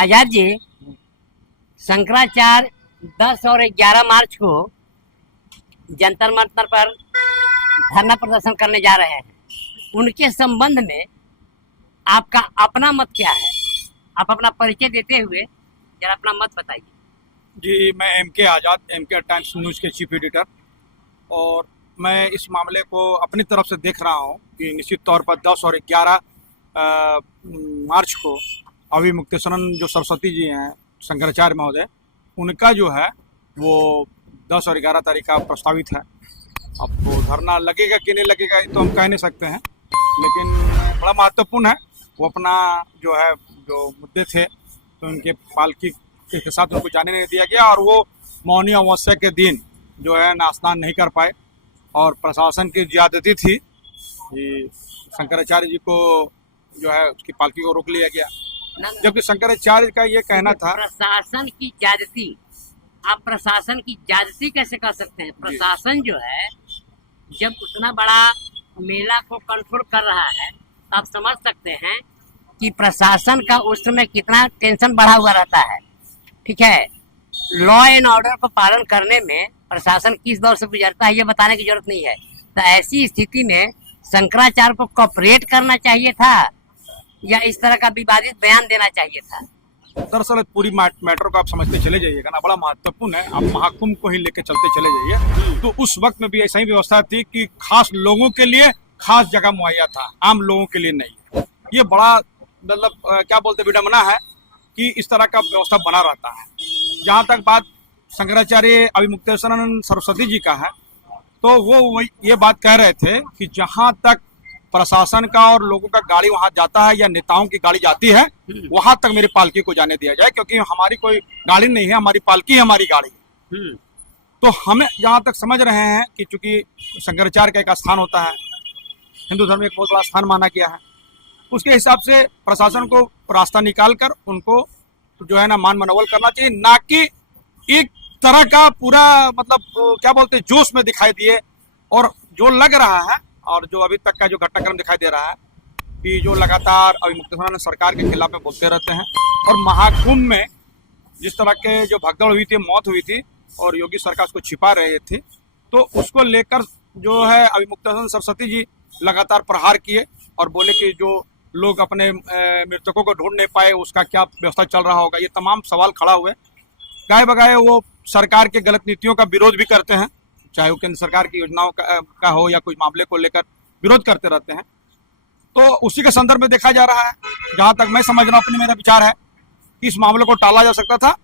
आजाद जी, शंकराचार्य 10 और 11 मार्च को जंतर मंतर पर धरना प्रदर्शन करने जा रहे हैं। उनके संबंध में आपका अपना मत क्या है? आप अपना परिचय देते हुए जरा अपना मत बताइए। जी, मैं एमके आज़ाद, एमके टाइम्स न्यूज़ के चीफ एडिटर, और मैं इस मामले को अपनी तरफ से देख रहा हूँ कि निश्चित तौर पर 10 और 11 मार्च को अभिमुक्तेश्वरन जो सरस्वती जी हैं, शंकराचार्य महोदय, उनका जो है वो 10 और 11 तारीख का प्रस्तावित है। अब वो धरना लगेगा कि नहीं लगेगा ये तो हम कह नहीं सकते हैं, लेकिन बड़ा महत्वपूर्ण है। वो अपना जो है जो मुद्दे थे तो उनके पालकी के साथ उनको जाने नहीं दिया गया, और वो मौनी अमावस्या के दिन जो है ना स्नान नहीं कर पाए, और प्रशासन की ज्यादती थी कि शंकराचार्य जी को जो है उसकी पालकी को रोक लिया गया, जबकि शंकराचार्य का ये कहना था। प्रशासन की ज्यादती, आप प्रशासन की ज्यादती कैसे कर सकते हैं? प्रशासन जो है जब उतना बड़ा मेला को कंट्रोल कर रहा है तो आप समझ सकते हैं कि प्रशासन का उस समय कितना टेंशन बढ़ा हुआ रहता है। ठीक है, लॉ एंड ऑर्डर को पालन करने में प्रशासन किस दौर से गुजरता है ये बताने की जरूरत नहीं है। तो ऐसी स्थिति में शंकराचार्य को कोऑपरेट करना चाहिए था या इस तरह का विवादित बयान देना चाहिए था? दरअसल पूरी मैटर को आप समझते चले जाइएगा ना, बड़ा महत्वपूर्ण है। आप महाकुंभ को ही लेके चलते चले जाइए, तो उस वक्त में भी ऐसा ही व्यवस्था थी कि खास लोगों के लिए खास जगह मुहैया था, आम लोगों के लिए नहीं। ये बड़ा मतलब क्या बोलते विडम्बना है कि इस तरह का व्यवस्था बना रहता है। जहाँ तक बात शंकराचार्य अभिमुक्तेश्वरानंद सरस्वती जी का है, तो वो ये बात कह रहे थे कि जहाँ तक प्रशासन का और लोगों का गाड़ी वहां जाता है या नेताओं की गाड़ी जाती है, वहां तक मेरी पालकी को जाने दिया जाए, क्योंकि हमारी कोई गाड़ी नहीं है, हमारी पालकी है, हमारी गाड़ी है। तो हमें जहां तक समझ रहे हैं कि चूंकि शंकराचार्य का एक स्थान होता है, हिंदू धर्म में एक बहुत बड़ा स्थान माना गया है, उसके हिसाब से प्रशासन को रास्ता निकाल कर उनको जो है ना मान मनोबल करना चाहिए, ना कि एक तरह का पूरा मतलब क्या बोलते जोश में दिखाई दिए। और जो लग रहा है और जो अभी तक का जो घटनाक्रम दिखाई दे रहा है कि जो लगातार अभिमुक्तेश्वरानंद सरकार के खिलाफ में बोलते रहते हैं, और महाकुंभ में जिस तरह के जो भगदड़ हुई थी, मौत हुई थी, और योगी सरकार उसको छिपा रहे थे, तो उसको लेकर जो है अभिमुक्तेश्वरानंद सरस्वती जी लगातार प्रहार किए और बोले कि जो लोग अपने मृतकों को ढूंढ नहीं पाए उसका क्या व्यवस्था चल रहा होगा। ये तमाम सवाल खड़ा हुए। गाए बगाए वो सरकार के गलत नीतियों का विरोध भी करते हैं, चाहे वो केंद्र सरकार की योजनाओं का हो या कुछ मामले को लेकर विरोध करते रहते हैं। तो उसी के संदर्भ में देखा जा रहा है, जहां तक मैं समझ रहा हूँ, अपने मेरा विचार है कि इस मामले को टाला जा सकता था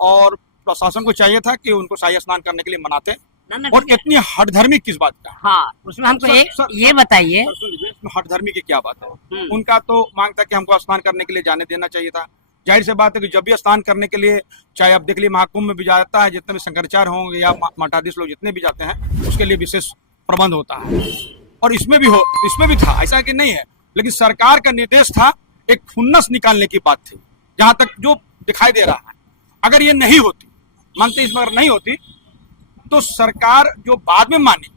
और प्रशासन को चाहिए था कि उनको शाही स्नान करने के लिए मनाते। और इतनी हठधर्मी किस बात का? हाँ, उसमें हमको ये बताइए, इसमें हठधर्मी की क्या बात है? उनका तो मांग था कि हमको स्नान करने के लिए जाने देना चाहिए था। जाहिर सी बात है कि जब भी स्नान करने के लिए, चाहे आप देख लीजिए महाकुंभ में भी जाता है, जितने भी शंकराचार्य होंगे या मठाधीश लोग जितने भी जाते हैं, उसके लिए विशेष प्रबंध होता है, और इसमें भी था, ऐसा कि नहीं है। लेकिन सरकार का निर्देश था, एक खुन्नस निकालने की बात थी, जहां तक जो दिखाई दे रहा है। अगर ये नहीं होती, मानते इसमें अगर नहीं होती, तो सरकार जो बाद में मानी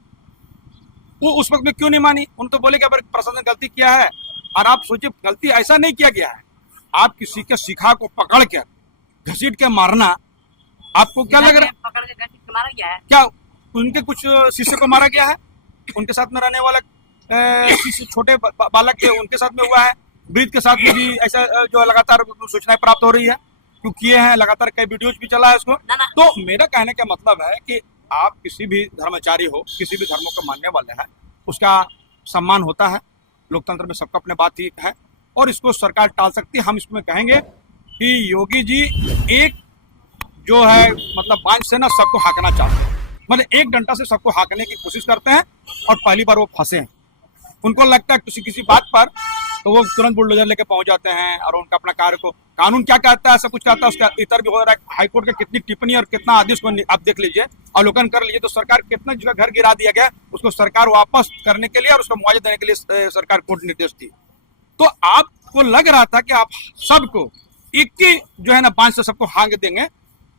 वो उस वक्त में क्यों नहीं मानी? उन तो बोले कि अगर प्रशासन गलती किया है, और आप सोचिए गलती ऐसा नहीं किया गया है, आप किसी के शिखा को पकड़ कर घसीट के मारना, आपको क्या लग रहा है? पकड़ के घसीट के मारा गया है क्या उनके कुछ शिष्य को मारा गया है? उनके साथ में रहने वाला शिष्य छोटे बालक थे, उनके साथ में हुआ है। वृद्ध के साथ में भी ऐसा जो लगातार सूचनाएं प्राप्त हो रही है, क्यों किए हैं, लगातार कई वीडियोज भी चला है उसको। तो मेरा कहने का मतलब है कि आप किसी भी धर्मचारी हो, किसी भी धर्मों को मानने वाले हैं, उसका सम्मान होता है। लोकतंत्र में सबका अपने बात ही है, और इसको सरकार टाल सकती है। हम इसमें कहेंगे कि योगी जी एक जो है मतलब बांझ से ना सबको हाँकना चाहते हैं, मतलब एक डंडा से सबको हाँकने की कोशिश करते हैं, और पहली बार वो फंसे हैं। उनको लगता है किसी बात पर तो वो तुरंत बुलडोजर लेके पहुंच जाते हैं, और उनका अपना कार्य को कानून क्या कहता है, सब कुछ कहता है, उसका इतर भी हो रहा है। हाईकोर्ट के कितनी टिप्पणी और कितना आदेश को आप देख लीजिए, अवलोकन कर लीजिए, तो सरकार कितना जगह घर गिरा दिया गया, उसको सरकार वापस करने के लिए और उसको मुआवजा देने के लिए सरकार कोर्ट निर्देश दी। तो आपको लग रहा था कि आप सबको एक ही जो है ना बांझ से सबको हाँक देंगे,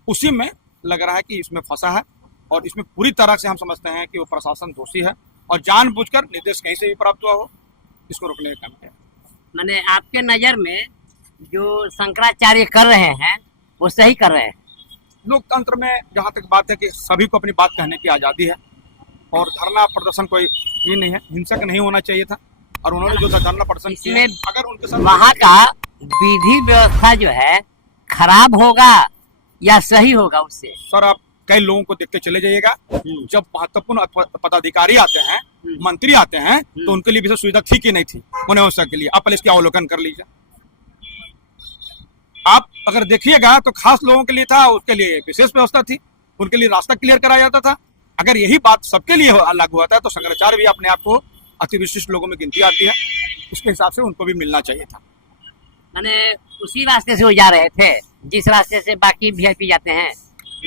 उसी में लग रहा है कि इसमें फंसा है। और इसमें पूरी तरह से हम समझते हैं कि वो प्रशासन दोषी है, और जानबूझकर निर्देश कहीं से भी प्राप्त हुआ हो, इसको रोकने का काम किया। मैंने आपके नजर में जो शंकराचार्य कर रहे हैं वो सही कर रहे हैं। लोकतंत्र में जहाँ तक बात है कि सभी को अपनी बात कहने की आज़ादी है और धरना प्रदर्शन कोई ये नहीं है, हिंसक नहीं होना चाहिए था। और उन्होंने जो धरना प्रदर्शन किया, अगर उनके साथ वहाँ का विधि व्यवस्था जो है खराब होगा या सही होगा उससे? सर आप कई लोगों को देखते चले जाइएगा, जब महत्वपूर्ण पदाधिकारी आते हैं, मंत्री आते हैं, तो उनके लिए विशेष सुविधा थी कि नहीं थी उन्हें व्यवस्था के लिए, आप पहले इसके अवलोकन कर लीजिए। आप अगर देखिएगा तो खास लोगों के लिए था, उसके लिए विशेष व्यवस्था थी, उनके लिए रास्ता क्लियर कराया जाता था। अगर यही बात सबके लिए लागू होता है तो शंकराचार्य भी अपने आप को अति विशिष्ट लोगों में गिनती आती है, उसके हिसाब से उनको भी मिलना चाहिए था। मैंने उसी रास्ते से वो जा रहे थे जिस रास्ते से बाकी वीआईपी जाते हैं।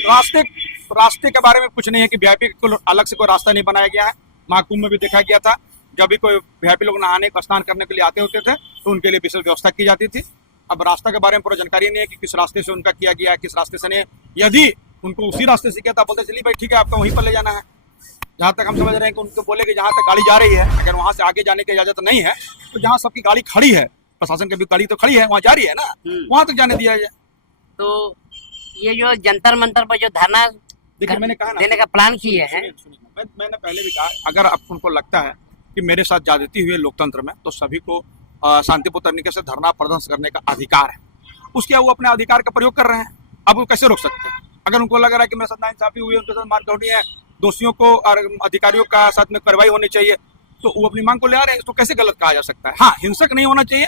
रास्ते के बारे में कुछ नहीं है कि वीआईपी को अलग से कोई रास्ता नहीं बनाया गया है। महाकुंभ में भी देखा गया था, जब भी कोई वीआईपी लोग नहाने स्नान करने के लिए आते होते थे तो उनके लिए विशेष व्यवस्था की जाती थी। अब रास्ता के बारे में पूरा जानकारी नहीं है कि किस रास्ते से उनका किया गया है, किस रास्ते से नहीं। यदि उनको उसी रास्ते से किया था, बोलते चलिए भाई ठीक है आपका वहीं पर ले जाना है। जहाँ तक हम समझ रहे हैं कि उनको बोले कि जहाँ तक गाड़ी जा रही है, अगर वहाँ से आगे जाने की इजाजत नहीं है तो जहाँ सबकी गाड़ी खड़ी है, प्रशासन की भी गाड़ी तो खड़ी है, वहाँ जा रही है ना, वहाँ तक जाने दिया जाए। तो ये जो जंतर मंतर पर जो धरना देखिए मैंने कहा ना, देने का प्लान किए हैं, मैंने पहले भी कहा, अगर उनको लगता है कि मेरे साथ ज्यादती हुई है लोकतंत्र में तो सभी को शांतिपूर्ण तरीके से धरना प्रदर्शन करने का अधिकार है। उसके वो अपने अधिकार का प्रयोग कर रहे हैं, अब वो कैसे रोक सकते हैं? अगर उनको लग रहा है कि मेरे साथ नाइंसाफी हुई है, उनके साथ मारकाट है, दोषियों को और अधिकारियों का साथ में कार्रवाई होनी चाहिए, तो वो अपनी मांग को ले आ रहे हैं, इसको कैसे गलत कहा जा सकता है? हाँ, हिंसक नहीं होना चाहिए।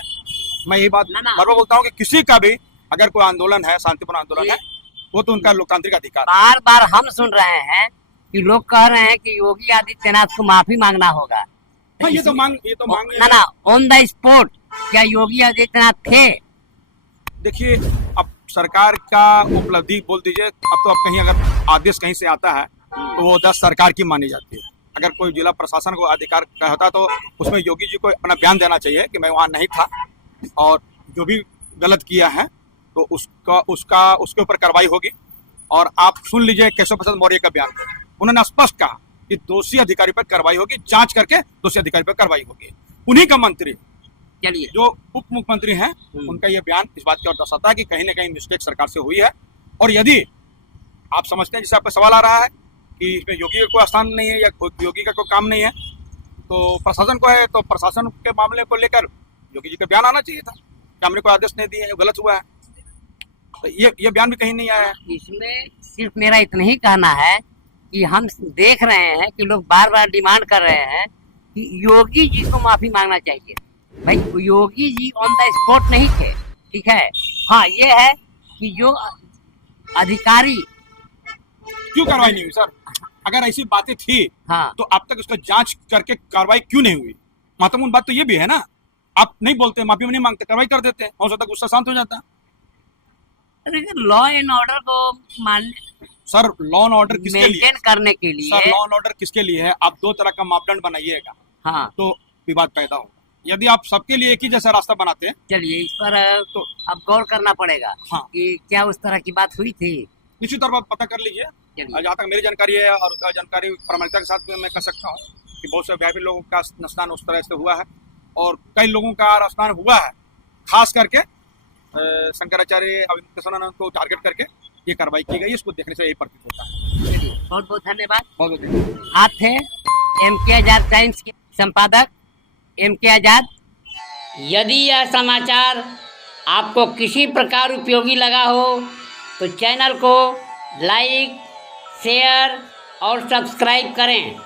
मैं यही बात बार बार बोलता हूँ कि किसी का भी अगर कोई आंदोलन है, शांतिपूर्ण आंदोलन है, वो तो उनका लोकतांत्रिक अधिकार। बार बार हम सुन रहे हैं कि लोग कह रहे हैं कि योगी आदित्यनाथ को माफी मांगना होगा। हाँ, ये तो मांग ना ऑन द स्पॉट क्या योगी आदित्यनाथ थे? देखिए, अब सरकार का उपलब्धि बोल दीजिए, अब तो अब कहीं अगर आदेश कहीं से आता है तो वो 10 सरकार की मानी जाती है। अगर कोई जिला प्रशासन को अधिकार कहता तो उसमें योगी जी को अपना बयान देना चाहिए कि मैं वहाँ नहीं था और जो भी गलत किया है तो उसके ऊपर कार्रवाई होगी। और आप सुन लीजिए केशव प्रसाद मौर्य का बयान, उन्होंने स्पष्ट कहा कि दोषी अधिकारी पर कार्रवाई होगी, जांच करके दोषी अधिकारी पर कार्रवाई होगी। उन्हीं का मंत्री, चलिए, जो उप मुख्यमंत्री हैं, उनका यह बयान इस बात की ओर दर्शाता है कि कहीं न कहीं मिस्टेक सरकार से हुई है। और यदि आप समझते हैं, जैसे आपका सवाल आ रहा है कि इसमें योगी का कोई स्थान नहीं है या योगी का कोई काम नहीं है, तो प्रशासन को है, तो प्रशासन के मामले को लेकर योगी जी का बयान आना चाहिए था कि हमने कोई आदेश नहीं दिए हैं, गलत हुआ है। तो ये बयान भी कहीं नहीं आया है। इसमें सिर्फ मेरा इतना ही कहना है कि हम देख रहे हैं कि लोग बार बार डिमांड कर रहे हैं कि योगी जी को माफी मांगना चाहिए। भाई, Yogi ji on the spot नहीं थे, ठीक है। हाँ, ये है कि जो अधिकारी, क्यों कार्रवाई नहीं हुई सर? अगर ऐसी बातें थी, हाँ, तो अब तक उसका जांच करके कार्रवाई क्यों नहीं हुई? महत्वपूर्ण बात तो ये भी है ना। आप नहीं बोलते, माफी नहीं मांगते, कार्रवाई कर देते हैं, हो सकता है गुस्सा शांत हो जाता। लॉ एंड ऑर्डर को मानने, सर लॉ एंड ऑर्डर किसके लिए? मेंटेन करने के लिए। सर लॉ एंड ऑर्डर किसके लिए है? आप 2 तरह का मापदंड बनाइएगा, हाँ, तो विवाद पैदा होगा। यदि आप सबके लिए एक ही जैसा रास्ता बनाते हैं, चलिए इस पर तो अब गौर करना पड़ेगा। हाँ, कि क्या उस तरह की बात हुई थी। निश्चित तौर पर पता कर लीजिए। जहाँ तक मेरी जानकारी है और जानकारी प्रामाणिकता के साथ मैं कह सकता हूँ कि बहुत से व्यापी लोगों का स्नान उस तरह से हुआ है और कई लोगों का स्नान हुआ है, खास करके शंकराचार्य अविनानंद को टारगेट करके ये कार्रवाई की गई। इसको देखने से यही प्रतीत होता है। बहुत बहुत धन्यवाद। बहुत बहुत धन्यवाद। आप थे MK आजाद टाइम्स के संपादक MK आजाद। यदि यह समाचार आपको किसी प्रकार उपयोगी लगा हो तो चैनल को लाइक, शेयर और सब्सक्राइब करें।